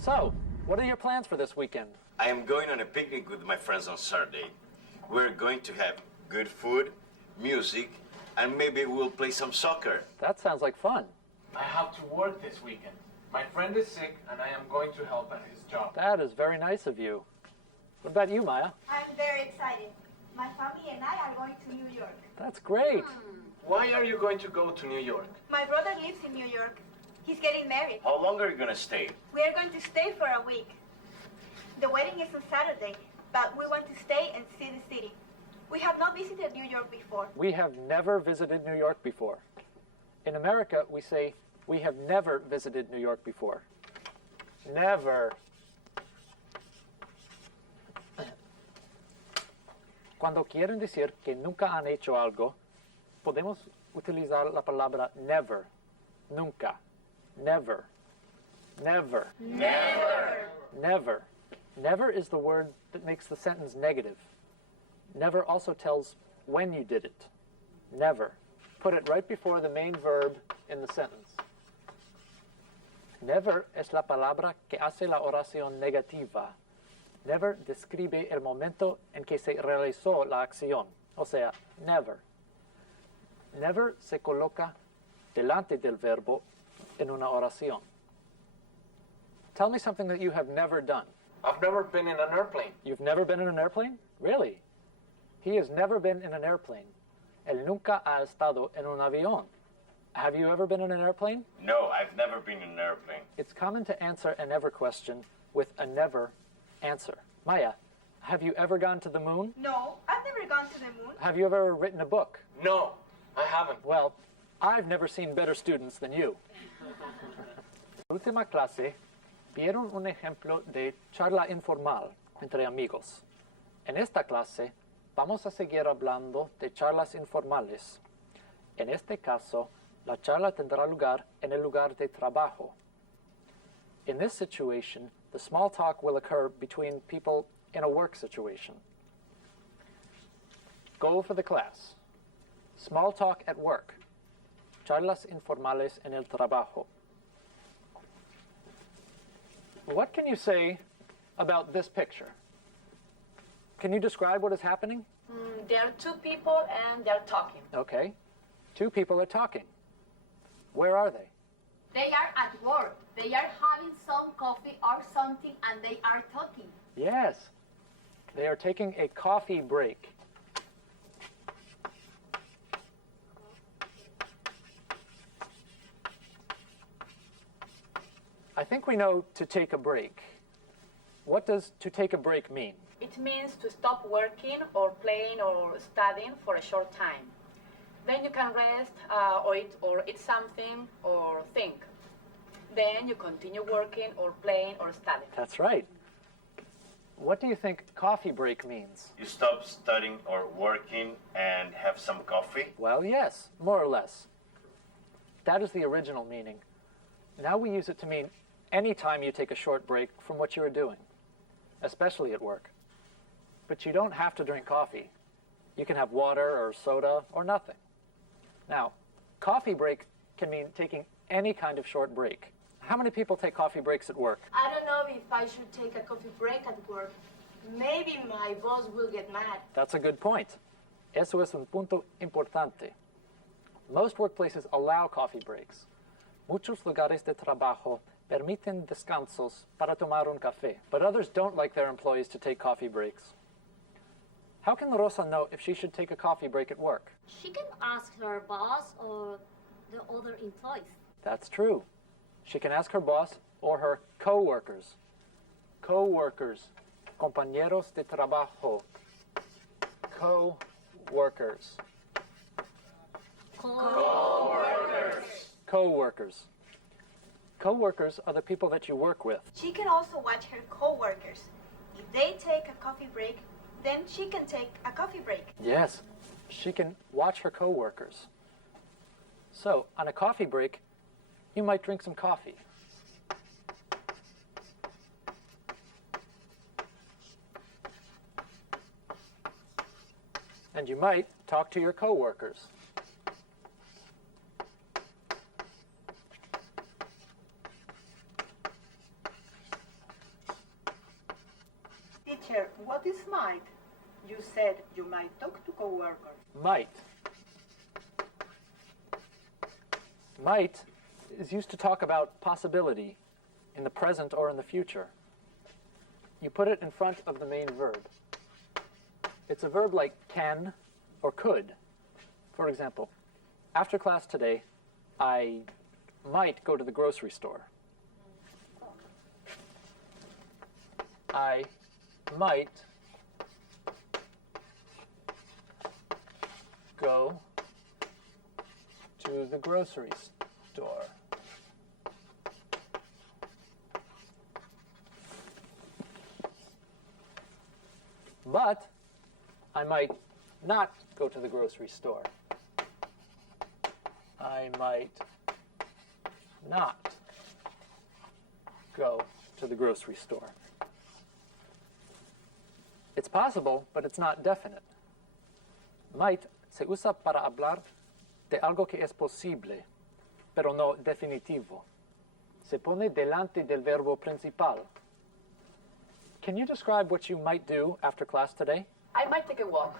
So, what are your plans for this weekend? I am going on a picnic with my friends on Saturday. We're going to have good food, music, and maybe we'll play some soccer. That sounds like fun. I have to work this weekend. My friend is sick, and I am going to help at his job. That is very nice of you. What about you, Maya? I'm very excited. My family and I are going to New York. That's great. Why are you going to go to New York? My brother lives in New York. He's getting married. How long are you going to stay? We are going to stay for a week. The wedding is on Saturday, but we want to stay and see the city. We have not visited New York before. We have never visited New York before. In America, we say, we have never visited New York before. Never. Cuando quieren decir que nunca han hecho algo, podemos utilizar la palabra never. Nunca. Never. Never. Never. Never. Never is the word that makes the sentence negative. Never also tells when you did it. Never. Put it right before the main verb in the sentence. Never es la palabra que hace la oración negativa. Never describe el momento en que se realizó la acción. O sea, never. Never se coloca delante del verbo en una oración. Tell me something that you have never done. I've never been in an airplane. You've never been in an airplane? Really? He has never been in an airplane. Él nunca ha estado en un avión. Have you ever been in an airplane? No, I've never been in an airplane. It's common to answer a never question with a never answer. Maya, have you ever gone to the moon? No, I've never gone to the moon. Have you ever written a book? No, I haven't. Well, I've never seen better students than you. Última clase, vieron un ejemplo de charla informal entre amigos. En esta clase, vamos a seguir hablando de charlas informales. En este caso, la charla tendrá lugar en el lugar de trabajo. In this situation, the small talk will occur between people in a work situation. Goal for the class. Small talk at work. Charlas informales en el trabajo. What can you say about this picture? Can you describe what is happening? There are two people and they're talking. Okay. Two people are talking. Where are they? They are at work. They are having some coffee or something and they are talking. Yes. They are taking a coffee break. I think we know to take a break. What does to take a break mean? It means to stop working or playing or studying for a short time. Then you can rest or eat something or think. Then you continue working or playing or studying. That's right. What do you think coffee break means? You stop studying or working and have some coffee? Well, yes, more or less. That is the original meaning. Now we use it to mean any time you take a short break from what you are doing, especially at work. But you don't have to drink coffee. You can have water or soda or nothing. Now, coffee break can mean taking any kind of short break. How many people take coffee breaks at work? I don't know if I should take a coffee break at work. Maybe my boss will get mad. That's a good point. Eso es un punto importante. Most workplaces allow coffee breaks. Muchos lugares de trabajo permiten descansos para tomar un café, but others don't like their employees to take coffee breaks. How can Rosa know if she should take a coffee break at work? She can ask her boss or the other employees. That's true. She can ask her boss or her co-workers. Co-workers. Compañeros de trabajo. Co-workers. Co-workers. Co-workers. Co-workers are the people that you work with. She can also watch her co-workers. If they take a coffee break, then she can take a coffee break. Yes, she can watch her co-workers. So, on a coffee break, you might drink some coffee. And you might talk to your co-workers. Teacher, what is might? You said you might talk to coworkers. Might. Might is used to talk about possibility in the present or in the future. You put it in front of the main verb. It's a verb like can or could. For example, after class today, I might go to the grocery store. I might go to the grocery store. But I might not go to the grocery store. I might not go to the grocery store. It's possible, but it's not definite. Might se usa para hablar de algo que es posible, pero no definitivo. Se pone delante del verbo principal. Can you describe what you might do after class today? I might take a walk.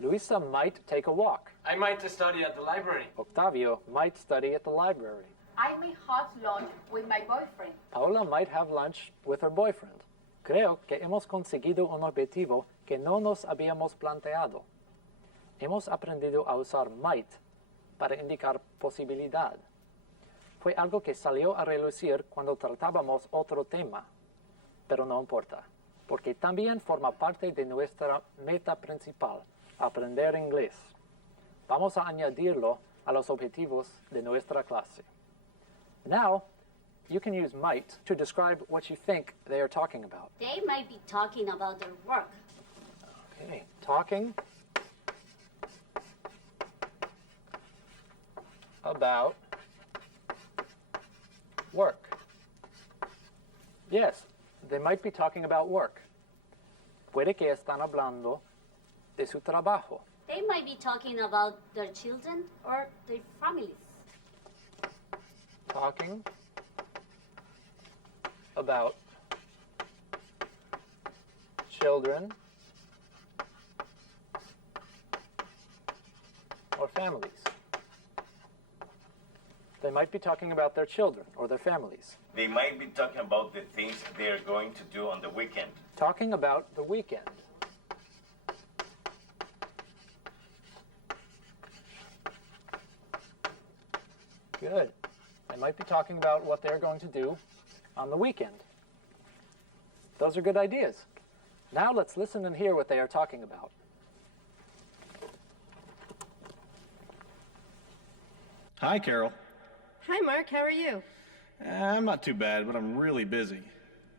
Luisa might take a walk. I might study at the library. Octavio might study at the library. I may have lunch with my boyfriend. Paula might have lunch with her boyfriend. Creo que hemos conseguido un objetivo que no nos habíamos planteado. Hemos aprendido a usar might para indicar posibilidad. Fue algo que salió a relucir cuando tratábamos otro tema, pero no importa, porque también forma parte de nuestra meta principal, aprender inglés. Vamos a añadirlo a los objetivos de nuestra clase. Now, you can use might to describe what you think they are talking about. They might be talking about their work. Okay, talking about work. Yes, they might be talking about work. Puede que están hablando de su trabajo. They might be talking about their children or their families. Talking about children or families. They might be talking about their children or their families. They might be talking about the things they're going to do on the weekend. Talking about the weekend. Good. They might be talking about what they're going to do on the weekend. Those are good ideas. Now let's listen and hear what they are talking about. Hi, Carol. Hi, Mark. How are you? I'm not too bad, but I'm really busy.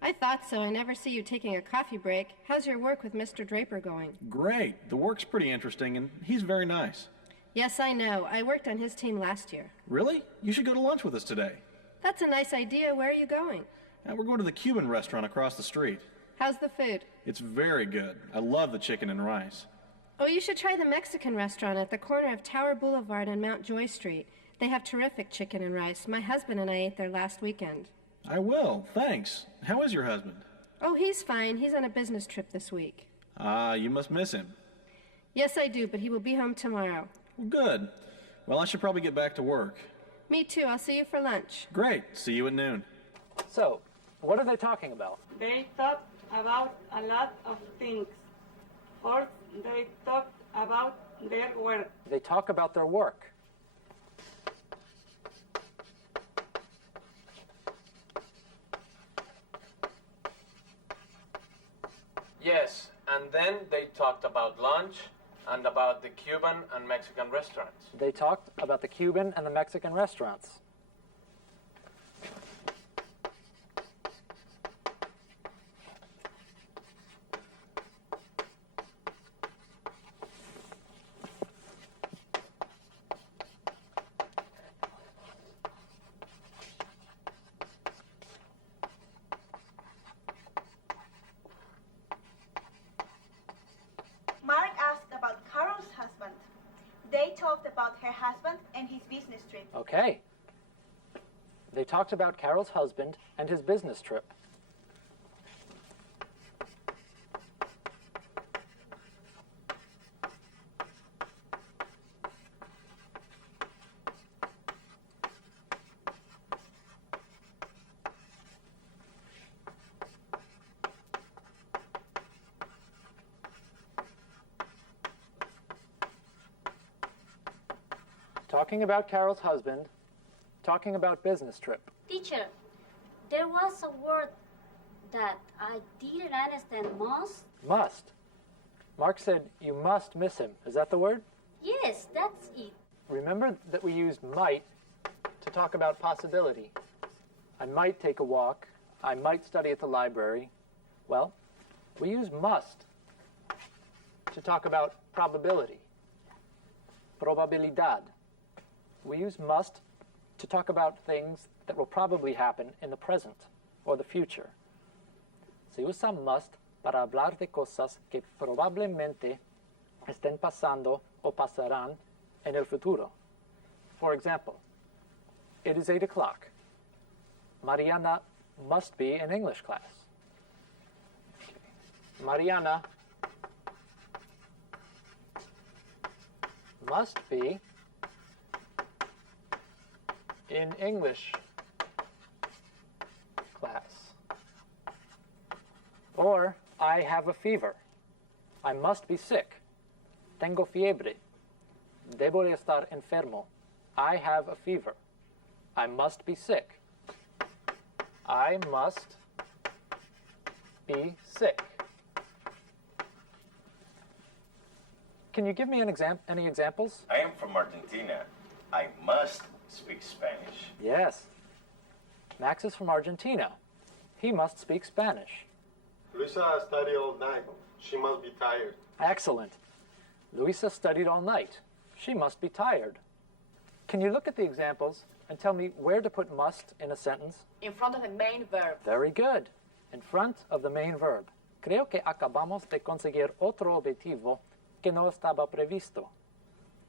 I thought so. I never see you taking a coffee break. How's your work with Mr. Draper going? Great. The work's pretty interesting, and he's very nice. Yes, I know. I worked on his team last year. Really? You should go to lunch with us today. That's a nice idea. Where are you going? We're going to the Cuban restaurant across the street. How's the food? It's very good. I love the chicken and rice. Oh, you should try the Mexican restaurant at the corner of Tower Boulevard and Mount Joy Street. They have terrific chicken and rice. My husband and I ate there last weekend. I will. Thanks. How is your husband? Oh, he's fine. He's on a business trip this week. You must miss him. Yes, I do, but he will be home tomorrow. Well, good. Well, I should probably get back to work. Me too. I'll see you for lunch. Great. See you at noon. So, what are they talking about? They talk about a lot of things. First, they talk about their work. They talk about their work. Yes, and then they talked about lunch and about the Cuban and Mexican restaurants. They talked about the Cuban and the Mexican restaurants. Mark asked about Carol's husband. They talked about her husband and his business trip. Okay. They talked about Carol's husband and his business trip. Talking about Carol's husband. Talking about business trip. Teacher, there was a word that I didn't understand. Must? Must. Mark said you must miss him. Is that the word? Yes, that's it. Remember that we used might to talk about possibility. I might take a walk. I might study at the library. Well, we use must to talk about probability. Probabilidad. We use must to talk about things that will probably happen in the present or the future. Se usa must para hablar de cosas que probablemente estén pasando o pasarán en el futuro. For example, it is 8 o'clock. Mariana must be in English class. Mariana must be in English class. Or, I have a fever. I must be sick. Tengo fiebre. Debo de estar enfermo. I have a fever. I must be sick. I must be sick. Can you give me any examples? I am from Argentina. I must speak Spanish. Yes. Max is from Argentina. He must speak Spanish. Luisa studied all night. She must be tired. Excellent. Luisa studied all night. She must be tired. Can you look at the examples and tell me where to put must in a sentence? In front of the main verb. Very good. In front of the main verb. Creo que acabamos de conseguir otro objetivo que no estaba previsto.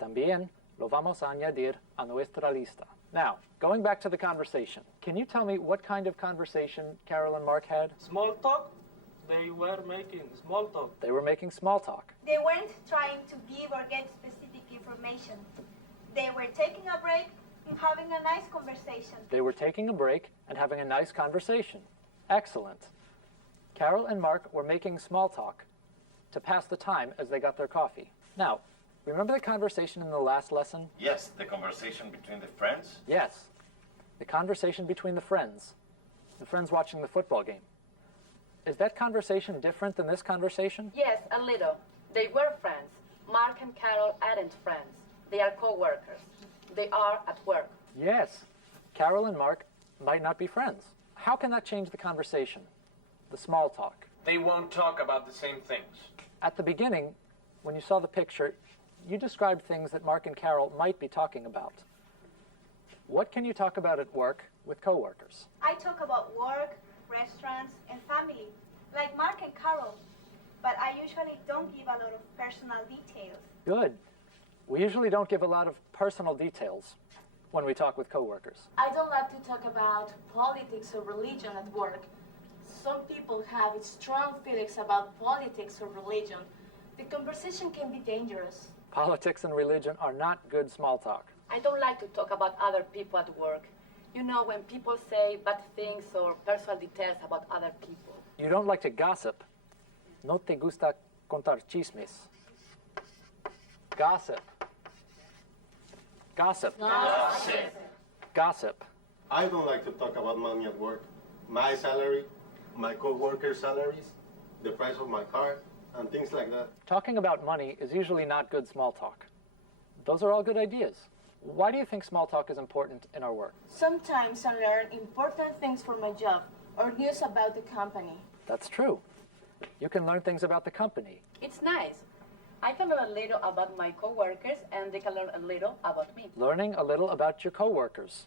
También lo vamos a añadir a nuestra lista. Now, going back to the conversation, can you tell me what kind of conversation Carol and Mark had? Small talk? They were making small talk. They were making small talk. They weren't trying to give or get specific information. They were taking a break and having a nice conversation. They were taking a break and having a nice conversation. Excellent. Carol and Mark were making small talk to pass the time as they got their coffee. Now, remember the conversation in the last lesson? Yes, the conversation between the friends. Yes. The conversation between the friends watching the football game. Is that conversation different than this conversation? Yes, a little. They were friends. Mark and Carol aren't friends. They are co-workers. They are at work. Yes. Carol and Mark might not be friends. How can that change the conversation? The small talk. They won't talk about the same things. At the beginning, when you saw the picture, you described things that Mark and Carol might be talking about. What can you talk about at work with coworkers? I talk about work, restaurants, and family, like Mark and Carol, but I usually don't give a lot of personal details. Good. We usually don't give a lot of personal details when we talk with coworkers. I don't like to talk about politics or religion at work. Some people have strong feelings about politics or religion. The conversation can be dangerous. Politics and religion are not good small talk. I don't like to talk about other people at work. You know, when people say bad things or personal details about other people. You don't like to gossip. No te gusta contar chismes. Gossip. Gossip. Gossip. Gossip. I don't like to talk about money at work. My salary, my co-workers' salaries, the price of my car, and things like that. Talking about money is usually not good small talk. Those are all good ideas. Why do you think small talk is important in our work? Sometimes I learn important things for my job or news about the company. That's true. You can learn things about the company. It's nice. I can learn a little about my coworkers and they can learn a little about me. Learning a little about your coworkers.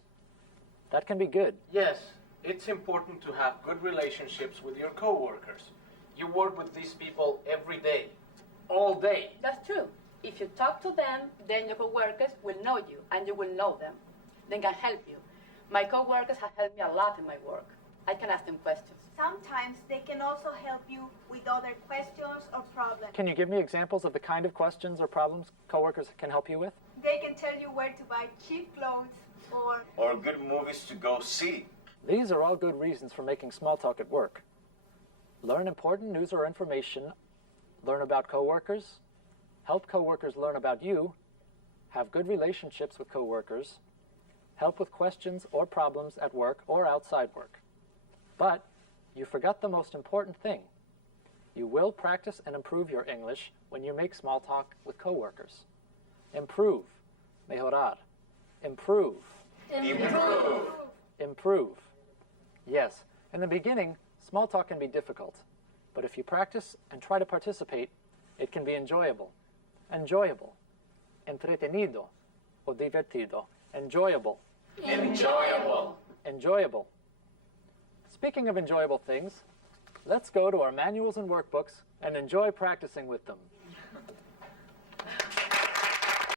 That can be good. Yes, it's important to have good relationships with your coworkers. You work with these people every day, all day. That's true. If you talk to them, then your coworkers will know you and you will know them. They can help you. My coworkers have helped me a lot in my work. I can ask them questions. Sometimes they can also help you with other questions or problems. Can you give me examples of the kind of questions or problems coworkers can help you with? They can tell you where to buy cheap clothes or good movies to go see. These are all good reasons for making small talk at work. Learn important news or information, learn about coworkers, help coworkers learn about you, have good relationships with coworkers, help with questions or problems at work or outside work. But you forgot the most important thing. You will practice and improve your English when you make small talk with coworkers. Improve. Mejorar. Improve. Improve. Improve. Yes, in the beginning, small talk can be difficult. But if you practice and try to participate, it can be enjoyable. Enjoyable. Entretenido o divertido. Enjoyable. Enjoyable. Enjoyable. Speaking of enjoyable things, let's go to our manuals and workbooks and enjoy practicing with them.